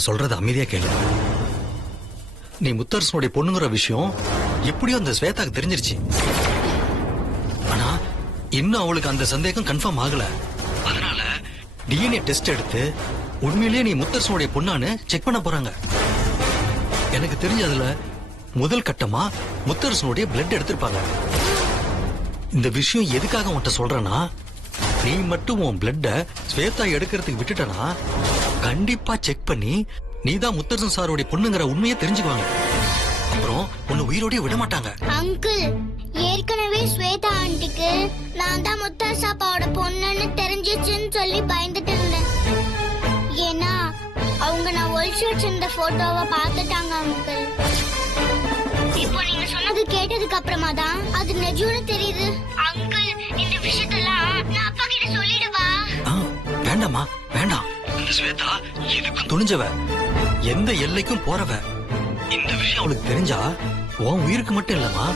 நான் சொல்றது அமைதியா கேளு. நீ முத்தரசனுடைய பொண்ணுங்கிற விஷயம் எப்படியோ அந்த ஸ்வேதாக்கு தெரிஞ்சிருச்சு. ஆனா இன்னும் அவளுக்கு அந்த சந்தேகம் கன்ஃபார்ம் ஆகல. அதனால டிஎன்ஏ டெஸ்ட் எடுத்து உண்மையிலேயே நீ முத்தரசனுடைய பொண்ணான்னு செக் பண்ண போறாங்க. எனக்கு தெரிஞ்சதுல முதல் கட்டமா முத்தரசனுடைய பிளட் எடுத்திருப்பாங்க. இந்த விஷயம் எதுக்காக உன்கிட்ட சொல்றேன்னா, நீ மட்டும் உன் பிளட்ட ஸ்வேதா எடுக்கிறதுக்கு விட்டுட்டனா கண்டிப்பா செக் பண்ணி நீதான் முத்தரசன் சாருடைய பொண்ணுங்கிற உண்மையை தெரிஞ்சுக்குவாங்க. அப்புறம் உன்னை உயிரோடய விட மாட்டாங்க. அங்கிள், ஏற்கனவே ஸ்வேதா ஆண்டிக்கு நான் தான் முத்தரசாப்பாவோட பொண்ணுன்னு தெரிஞ்சிச்சுன்னு சொல்லி பயந்துட்டு இருந்தேன். ஏன்னா அவங்க நான் ஒழிச்சு வச்சிருந்த போட்டோவை பார்த்துட்டாங்க அங்கிள். இப்போ நீங்க சொன்னது கேட்டதுக்கு அப்புறமா தான் அது நிஜம்னு தெரியுது. அங்கிள், இந்த விஷயத்தெல்லாம் நான் அப்பா கிட்ட சொல்லிடுவா? வேண்டாமா, வேண்டாம். இந்த ஸ்வேதா எதுக்கும் துணிஞ்சவ, எந்த எல்லைக்கும் போறவ. இந்த விஷயம் அவளுக்கு தெரிஞ்சா உன் உயிருக்கு மட்டும் இல்லமா,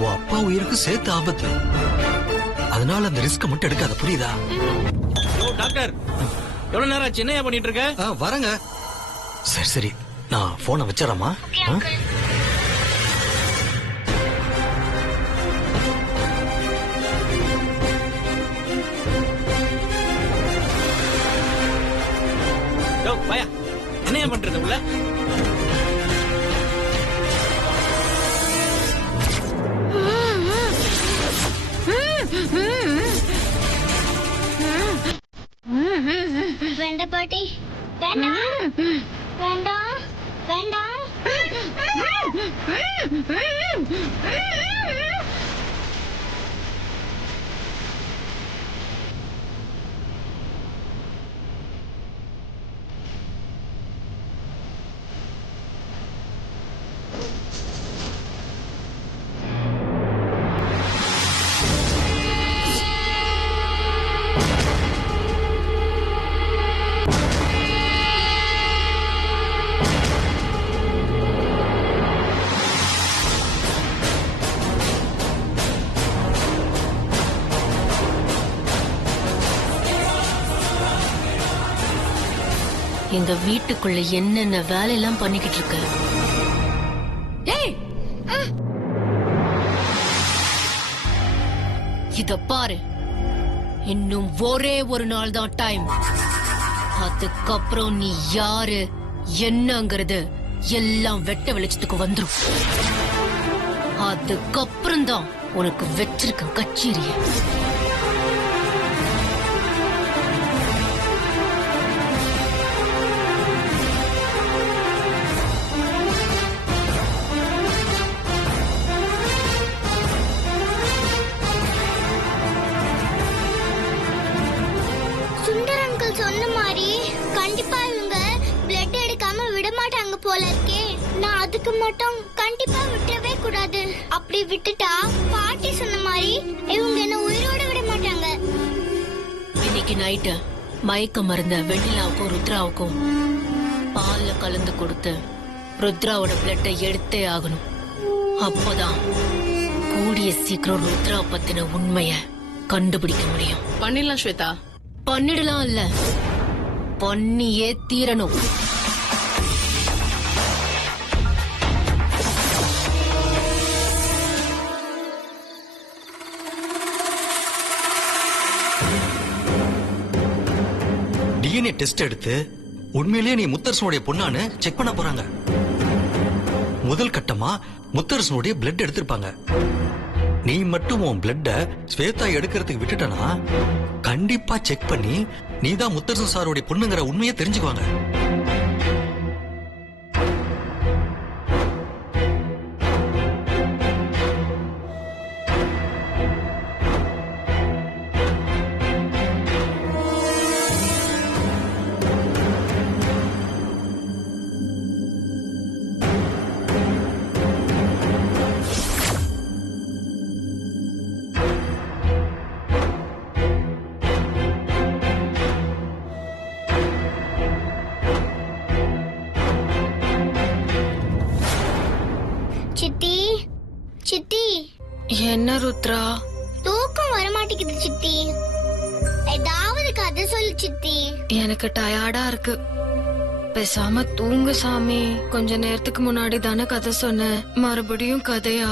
உன் அப்பா உயிருக்கு சேர்த்து ஆபத்து. அதனால அந்த ரிஸ்க் மட்டும் எடுக்காத, புரியுதா? டாக்டர், எவ்வளவு நேரம் ஆச்சு? என்ன பண்ணிட்டு இருக்க? வரங்க. சரி சரி, நான் போனை வச்சிடறேம்மா. என்ன பண்றது உள்ள? வேண்டாம் பாட்டி, வேண்டாம் வேண்டாம் வேண்டாம். எங்க வீட்டுக்குள்ள என்னென்ன வேலையெல்லாம் பண்ணிக்கிட்டு இருக்க? இத பாரு, இன்னும் ஒரே ஒரு நாள் தான் டைம். அதுக்கப்புறம் நீ யாரு என்னங்கிறது எல்லாம் வெட்ட வெளிச்சத்துக்கு வந்துரும். அதுக்கப்புறம் தான் உனக்கு வச்சிருக்க கச்சேரிய. சொன்ன மாதிரி கண்டிப்பா இவங்க பிளட் எடுக்காம விட மாட்டாங்க போல இருக்கே. நான் அதுக்கு மட்டும் கண்டிப்பா விட்டுறவே கூடாது. அப்படி விட்டுட்டா பாட்டி சொன்ன மாதிரி இவங்க என்ன உயிரோட விட மாட்டாங்க. இன்னைக்கு நைட்டு மயக்க மருந்த வெண்ணிலாவுக்கும் ருத்ராவுக்கும் பால்ல கலந்து கொடுத்து ருத்ராவோட பிளட்டை எடுத்தே ஆகணும். அப்போதான் கூடிய சீக்கிரம் ருத்ரா பத்தின உண்மைய கண்டுபிடிக்க முடியும். பண்ணிடலாம் ஸ்வேதா. பண்ணிடலாம் இல்ல, பண்ணியே தீரணும். டிஎன்ஏ டெஸ்ட் எடுத்து உண்மையிலேயே நீ முத்தரசனுடைய பொண்ணான்னு செக் பண்ண போறாங்க. முதல் கட்டமா முத்தரசனுடைய பிளட் எடுத்திருப்பாங்க. நீ மட்டும் உன் பிளட்ட ஸ்வேதா எடுக்கிறதுக்கு விட்டுட்டனா கண்டிப்பா செக் பண்ணி நீதான் முத்தரசன் சாருடைய பொண்ணுங்கிற உண்மையை தெரிஞ்சுக்குவாங்க. சித்தி, சித்தி. என்ன ருத்ரா? தூக்கம் வரமாட்டேங்குது சித்தி. ஏதாவது கதை சொல்லு சித்தி. எனக்கு டயர்டா இருக்கு, பேசாம தூங்கு சாமி. கொஞ்ச நேரத்துக்கு முன்னாடி தானே கதை சொன்னேன், மறுபடியும் கதையா?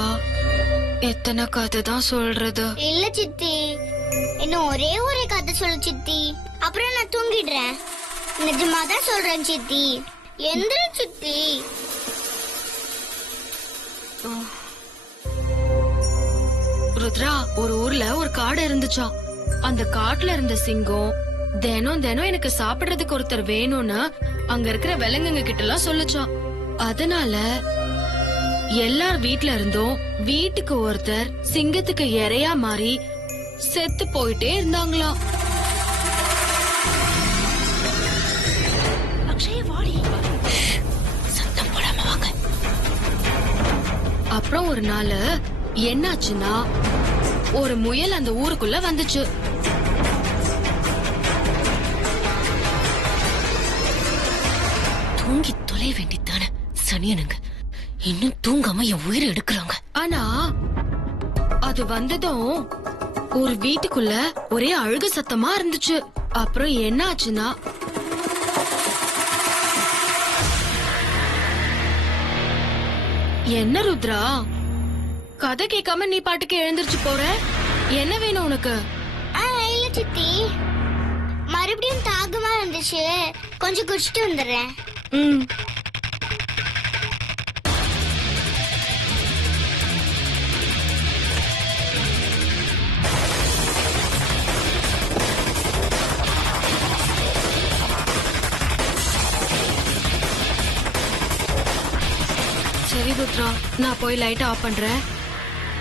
எத்தனை கதை தான் சொல்றது? இல்ல சித்தி, இன்னும் ஒரே ஒரு கதை சொல்லு சித்தி, அப்புறம் நான் தூங்கிடுறேன். நிஜமா தான் சொல்றேன் சித்தி, எந்திர சித்தி. ருத்ரா, ஒரு ஊர்ல ஒரு காடு இருந்துச்சாம். அந்த காட்டுல இருந்த சிங்கம் தினம் தினம் எனக்கு சாப்பிடுறதுக்கு ஒருத்தர் வேணும்னு அங்க இருக்கிற விலங்குங்க கிட்ட எல்லாம் சொல்லுச்சாம். அதனால எல்லார் வீட்ல இருந்தும் வீட்டுக்கு ஒருத்தர் சிங்கத்துக்கு இரையா மாறி செத்து போயிட்டே இருந்தாங்களாம். அப்புறம் ஒரு நாள் என்னாச்சுன்னா, ஒரு முயல் அந்த ஊருக்குள்ள வந்துச்சு. தூங்கி தொலை வேண்டித்தானே சனியனுங்க, இன்னும் தூங்காம என் உயிரை எடுக்கிறாங்க. ஆனா அது வந்ததும் ஒரு வீட்டுக்குள்ள ஒரே அழுகு சத்தமா இருந்துச்சு. அப்புறம் என்ன ஆச்சுன்னா, என்ன ருத்ரா, கதை கேட்காம நீ பாட்டுக்கு எழுந்திருச்சு போற? என்ன வேணும் உனக்கு? இல்ல சித்தி, மறுபடியும் தாகமா இருந்துச்சு, கொஞ்சம் குடிச்சிட்டு வந்துடுறேன். ம். சரி ருத்ரா, நான் போய் லைட் ஆஃப் பண்றேன்.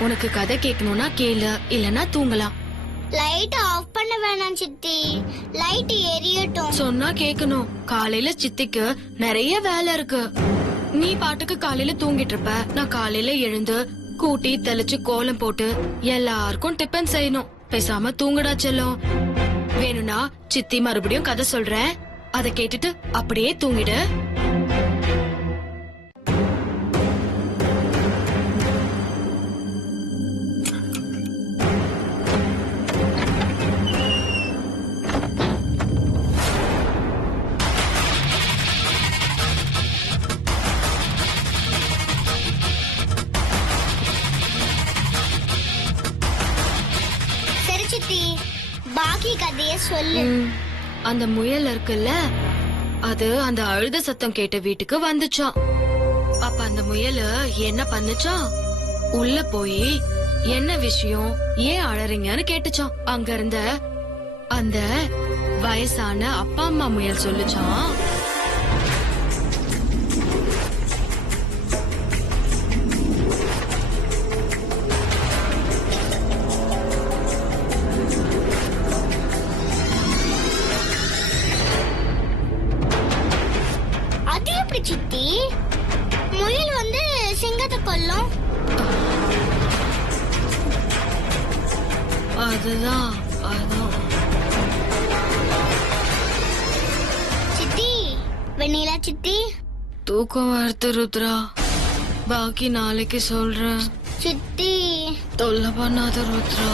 உனக்கு கதை கேட்கணும்னா கேளு, இல்லனா தூங்கலாம். லைட் ஆஃப் பண்ண வேணாம் சித்தி, லைட் எரியட்டும். சொன்னா கேட்கணும். காலையில சித்திக்கு நிறைய வேலை இருக்கு. நீ பாட்டுக்கு காலையில தூங்கிட்டு இருப்ப, நான் காலையில எழுந்து கூட்டி தெளிச்சு கோலம் போட்டு எல்லாருக்கும் டிபன் செய்யணும். பேசாம தூங்குடா செல்லம். வேணும்னா சித்தி மறுபடியும் கதை சொல்றேன், அதை கேட்டுட்டு அப்படியே தூங்கிடு. சரி சித்தி, பாக்கி கதைய சொல்லு. அந்த முயல் இருக்குல்ல, அது அந்த அழுத சத்தம் கேட்ட வீட்டுக்கு வந்துச்சாம். அப்ப அந்த முயல் என்ன பண்ணுச்சாம், உள்ள போய் என்ன விஷயம், ஏன் அழறீங்கன்னு கேட்டுச்சாம். அங்க இருந்த அந்த வயசான அப்பா அம்மா முயல் சொல்லுச்சாம், அது எப்படி சித்தி, முயல் வந்து சிங்கத்தை கொல்லும்? அதுதான் சித்தி, வெண்ணிலா சித்தி. தூக்கம் வருது ருத்ரா, பாக்கி நாளைக்கு சொல்றேன். சித்தி, தொல்லை பண்ணாத ருத்ரா.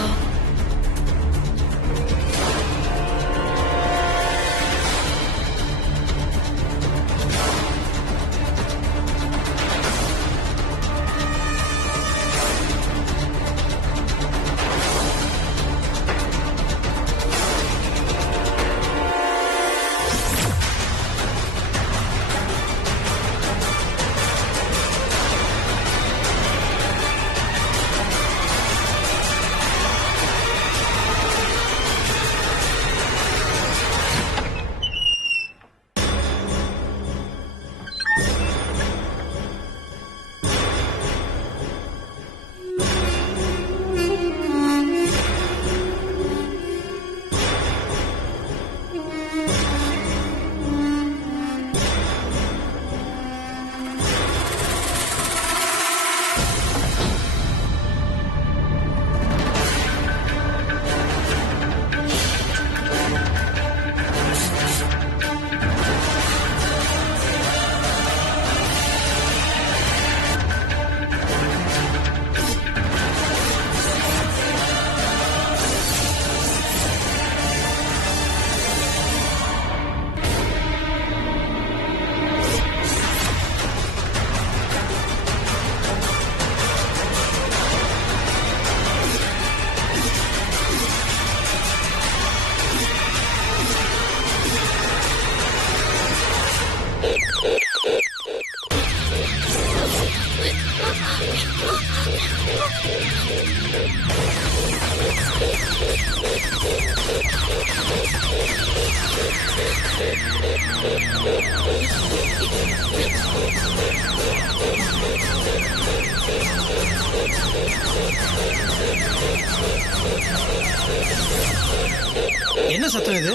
என்ன சத்தம் இது?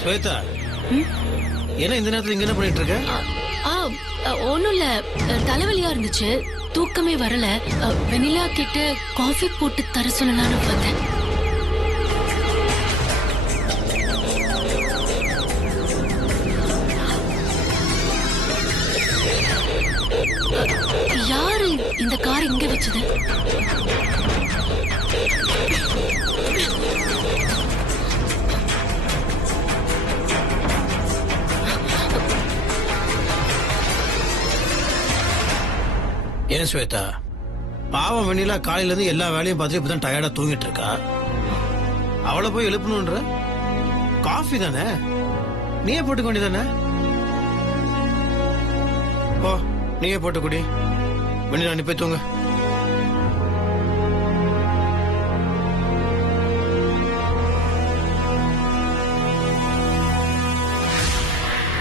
ஸ்வேதா, என்ன இந்த நேரத்துல இங்க என்ன பண்ணிட்டு இருக்க? ஒண்ணும் இல்ல, தலைவலியா இருந்துச்சு, தூக்கமே வரல. வெனிலா கிட்ட காஃபி போட்டு தர சொல்லலாம்னு பார்த்தேன். யாரு இந்த கார் இங்க வச்சது? ஏன் ஸ்வேதா, பாவம் வெண்ணிலா காலையில இருந்து எல்லா வேலையும் பார்த்துட்டு இப்பதான் டயர்டா தூங்கிட்டு இருக்கா. அவளை போய் எழுப்பணும்ன்ற? காஃபி தானே, நீயே போட்டுக்க வேண்டியதானே? ஓ, நீயே போட்டு குடி. வெண்ணிலா, நீ போய் தூங்க.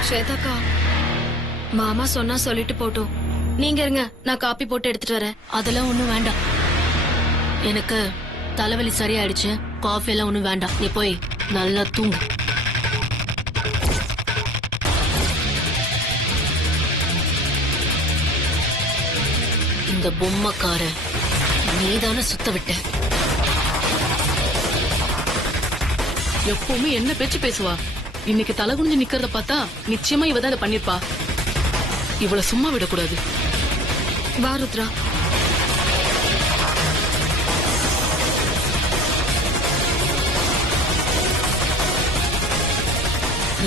ஸ்வேதாக்கா, மாமா சொன்னா சொல்லிட்டு போட்டோம். நீங்க இருங்க, நான் காப்பி போட்டு எடுத்துட்டு வரேன். அதெல்லாம் ஒண்ணும் வேண்டாம். எனக்கு தலைவலி சரியாயிடுச்சு, காஃபி எல்லாம் ஒண்ணும் வேண்டாம். நீ போய் நல்லா தூங்கு. இந்த பொம்மைக்கார நீதானே சுத்த விட்ட. எப்பவுமே என்ன பேச்சு பேசுவா. இன்னைக்கு தலை குனிஞ்சு நிக்கிறத பார்த்தா நிச்சயமா இவ தான் இதை பண்ணிருப்பா. இவளை சும்மா விடக்கூடாது. வா ருத்ரா.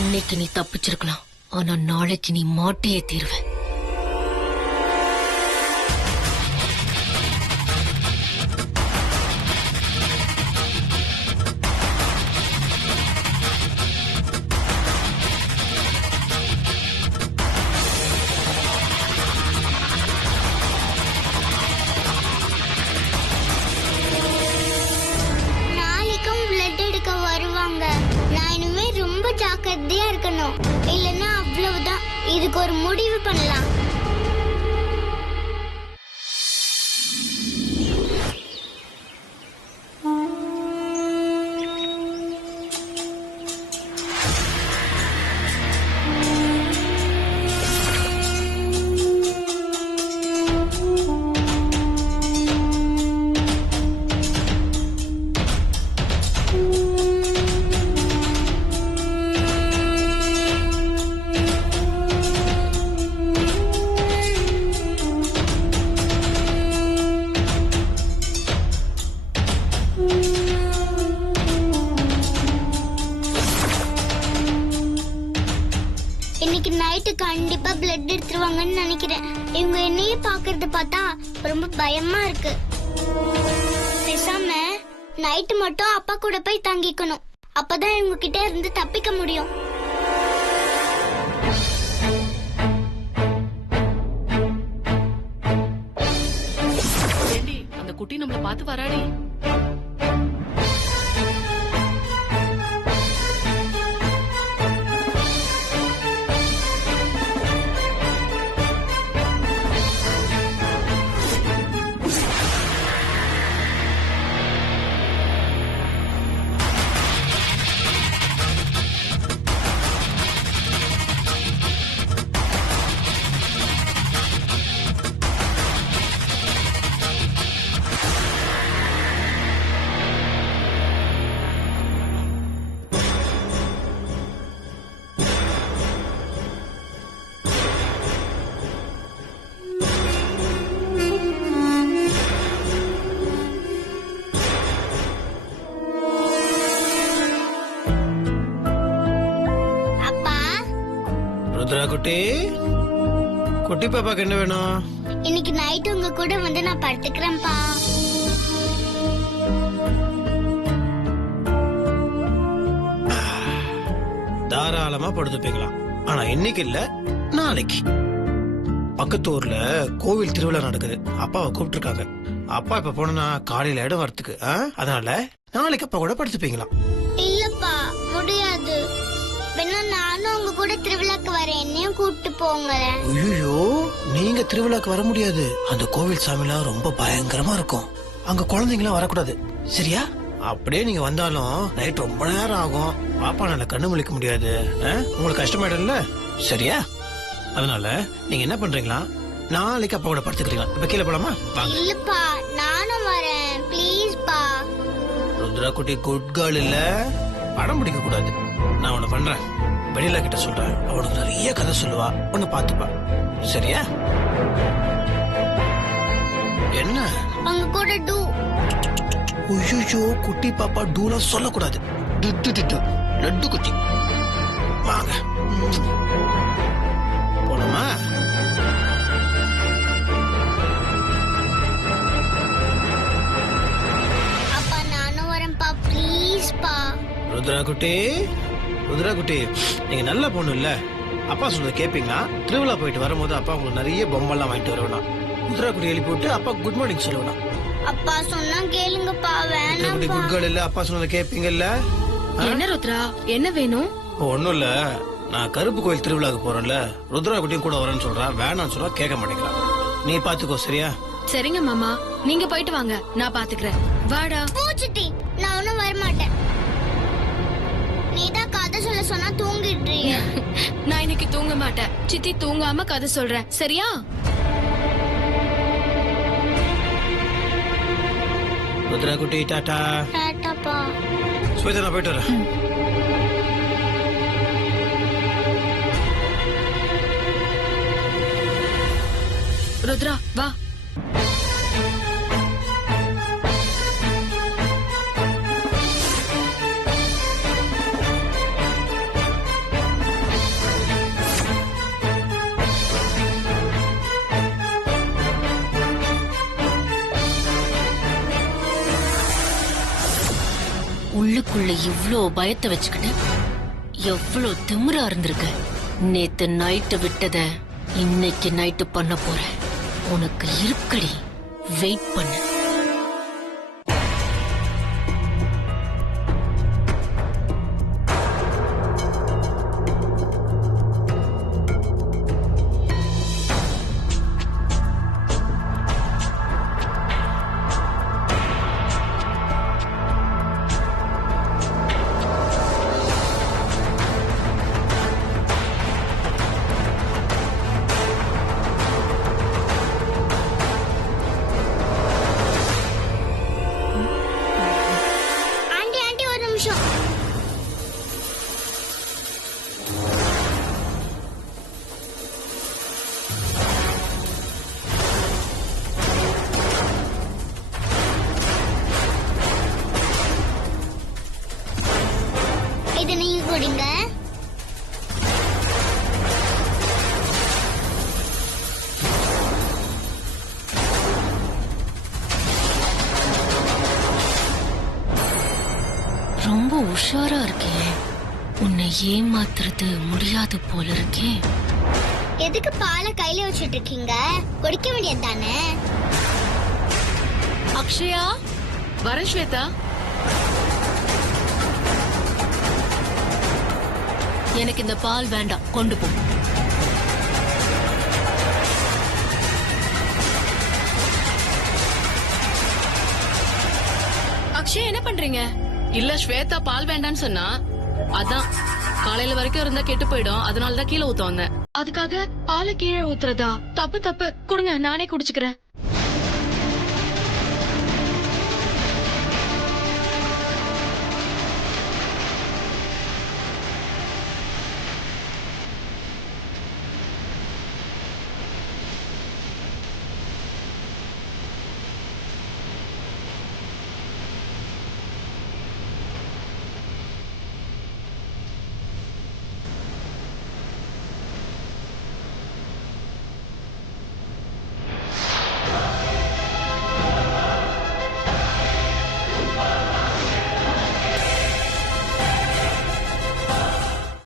இன்னைக்கு நீ தப்பிச்சிருக்கலாம், ஆனா நாளைக்கு நீ மாட்டியே தீர்வ. நாளைக்கும் பிளட் எடுக்க வருவாங்க. நான் இனிமே ரொம்ப ஜாக்கிரதையா இருக்கணும், இல்லைன்னா அவ்வளவுதான். இதுக்கு ஒரு முடிவு பண்ணலாம். இன்னைக்கு நைட்டு கண்டிப்பா பிளட் எடுத்துருவாங்கன்னு நினைக்கிறேன். இவங்க என்னையே பாக்குறத பார்த்தா ரொம்ப பயமா இருக்கு. பேசாம நைட்டு மட்டும் அப்பா கூட போய் தங்கிக்கணும். அப்பதான் இவங்க கிட்ட இருந்து தப்பிக்க முடியும். ஏண்டி, அந்த குட்டி நம்மள பார்த்து வராடி. ருத்ரா குட்டி, குட்டி பாப்பாக்கு என்ன வேணும்? இன்னைக்கு நைட்டு உங்க கூட வந்து நான் படுத்துக்கிறேன்ப்பா. தாராளமா படுத்துப்பீங்களா, ஆனா இன்னைக்கு இல்ல, நாளைக்கு. பக்கத்து ஊர்ல கோவில் திருவிழா நடக்குது. அப்பாவை கூப்பிட்டுருக்காங்க. அப்பா இப்ப போனா காலையில இடம் வரத்துக்கு. அதனால நாளைக்கு அப்பா கூட படுத்துப்பீங்களா? இல்லப்பா முடியாது. வேணா நானும் உங்க கூட திருவிழாக்கு வரேன், என்னையும் கூப்பிட்டு போங்களேன். ஐயோ, நீங்க திருவிழாக்கு வர முடியாது. அந்த கோவில் சாமிலாம் ரொம்ப பயங்கரமா இருக்கும். அங்க குழந்தைங்களாம் வரக்கூடாது, சரியா? அப்படியே நீங்க வந்தாலும் நைட் ரொம்ப நேரம் ஆகும். பாப்பா நல்ல கண்ணு முழிக்க முடியாது. உங்களுக்கு கஷ்டமாயிடும்ல, சரியா? அதனால நீங்க என்ன பண்றீங்களா, நாளைக்கு அப்பா கூட படுத்துக்கிறீங்களா? இப்ப கீழே போலாமா? வாங்க. இல்லப்பா நானும் வரேன், ப்ளீஸ் பா. ருத்ரா குட்டி குட் கேர்ள் இல்ல, படம் பிடிக்க கூடாது. நான் உன்னை பண்றேன், வெண்ணிலா கிட்ட சொல்றேன். அவனுக்கு நிறைய கதை சொல்லுவா, ஒன்னு பாத்துப்பா, சரியா? என்ன உங்க கூட டூ. ஐயோ, குட்டி பாப்பா டூல சொல்லக்கூடாது. To, to, to, to. Laddu குட்டி வாங்க. போலாமா? அப்பா நானும் வரேன்ப்பா, ப்ளீஸ் பா. ருத்ரா குட்டி, ருத்ரா குட்டி, நீங்க நல்ல பொண்ணு இல்ல. அப்பா சொல்றத கேப்பீங்களா? திருவிழா போயிட்டு வரும்போது அப்பா உங்களுக்கு நிறைய பொம்மைலாம் வாங்கிட்டு வருவேன். ருத்ரா குட்டி எழுப்பி விட்டு அப்பா குட் மார்னிங் சொல்லுவேன். அப்பா சொன்னா கேளுங்கப்பா, குட்டி வேணாம்ப்பா. குட் கேர்ள் இல்ல, அப்பா சொன்னதை கேப்பீங்கல்ல? என்ன ருத்ரா, என்ன வேணும்? ஒண்ணும் இல்ல, நான் கருப்பு கோயில் திருவிழாக்கு போறேன்ல, ருத்ரா குட்டியும் கூட வரேன்னு சொல்றேன். வேணாம்னு சொன்னா கேட்க மாட்டேங்கிறான். நீ பாத்துக்கோ, சரியா? சரிங்க மாமா, நீங்க போயிட்டு வாங்க, நான் பாத்துக்கிறேன். வாடா. பூச்சிட்டி, நான் ஒன்னும் வரமாட்டேன். நீதான் கதை சொல்ல சொன்னா தூங்கிடுறீங்க. நான் இன்னைக்கு தூங்க மாட்டேன். சித்தி தூங்காம கதை சொல்றேன், சரியா? ருத்ரா குட்டி டாடா. டாட்டாப்பா. ஸ்வேதா, நான் போயிட்டு வரேன். ருத்ரா வா. உள்ளுக்குள்ள இவ்ளோ பயத்தை வச்சுக்கிட்டு எவ்வளவு திமிரா இருந்திருக்க. நேத்து நைட்டு விட்டத இன்னைக்கு நைட்டு பண்ண போறேன். உனக்கு இருக்கடி, வெயிட் பண்ணு. ஆண்டி ஆண்டி ஒரு நிமிஷம். இது நீங்க குடிங்க. ரொம்ப உஷாரா இருக்கே. உன்னை ஏமாத்துறது முடியாது போல இருக்கே. எதுக்கு பாலை கையில வச்சிட்டு இருக்கீங்க? குடிக்க வேண்டியது தானே. அக்ஷயா, வர ஸ்வேதா. எனக்கு இந்த பால் வேண்டாம், கொண்டு போ. அக்ஷயா என்ன பண்றீங்க? இல்ல ஸ்வேதா பால் வேண்டான்னு சொன்னா, அதான் காலையில வரைக்கும் இருந்தா கெட்டு போயிடும், அதனாலதான் கீழே ஊத்த வந்தேன். அதுக்காக பாலை கீழே ஊத்துறதா? தப்பு தப்பு, கொடுங்க, நானே குடிச்சுக்கிறேன்.